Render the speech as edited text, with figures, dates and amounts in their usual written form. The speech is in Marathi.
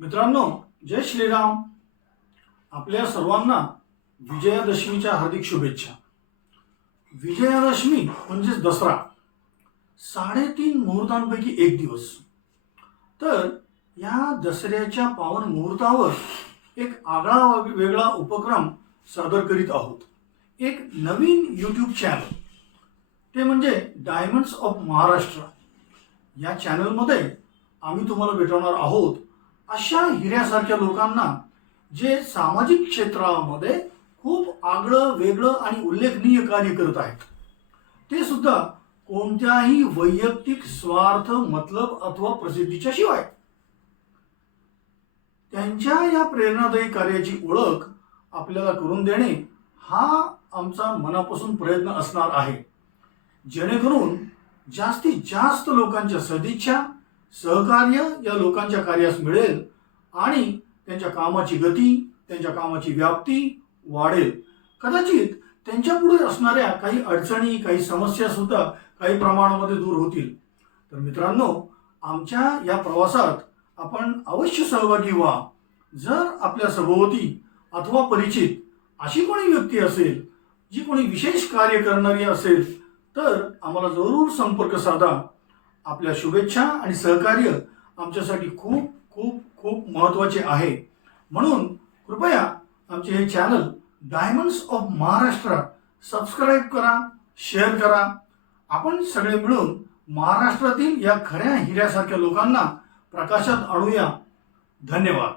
मित्रांनो, जय श्रीराम. आपल्या सर्वांना विजयादशमीच्या हार्दिक शुभेच्छा. विजयादशमी म्हणजेच दसरा 3.5 मुहूर्तांपैकी एक दिवस. तर या दसऱ्याच्या पावन मुहूर्तावर एक आगळा वेगळा उपक्रम सादर करीत आहोत. एक नवीन यूट्यूब चॅनल, ते म्हणजे डायमंड्स ऑफ महाराष्ट्र. या चॅनलमध्ये आम्ही तुम्हाला भेटवणार आहोत अशा हिऱ्यासारख्या लोकांना जे सामाजिक क्षेत्रामध्ये खूप आगळं वेगळं आणि उल्लेखनीय कार्य करत आहेत. ते सुद्धा कोणत्याही वैयक्तिक स्वार्थ, मतलब अथवा प्रसिद्धीच्या शिवाय. त्यांच्या या प्रेरणादायी कार्याची ओळख आपल्याला करून देणे हा आमचा मनापासून प्रयत्न असणार आहे, जेणेकरून जास्तीत जास्त लोकांच्या सदिच्छा, सहकार्य या लोकांच्या कार्यास मिळेल आणि त्यांच्या कामाची गती, त्यांच्या कामाची व्याप्ती वाढेल. कदाचित त्यांच्यापुढे असणाऱ्या काही अडचणी, काही समस्या सुद्धा काही प्रमाणामध्ये दूर होतील. तर मित्रांनो, आमच्या या प्रवासात आपण अवश्य सहभागी व्हा. जर आपल्या सभोवती अथवा परिचित अशी कोणी व्यक्ती असेल जी कोणी विशेष कार्य करणारी असेल तर आम्हाला जरूर संपर्क साधा. आपल्या शुभेच्छा आणि सहकार्य आमच्यासाठी खूप खूप खूप महत्त्वाचे आहे. म्हणून कृपया आमचे हे channel diamonds of Maharashtra subscribe करा, शेअर करा. आपण सगळे मिळून महाराष्ट्रातील या खऱ्या हिऱ्यासारख्या लोकांना प्रकाशात आणूया. धन्यवाद.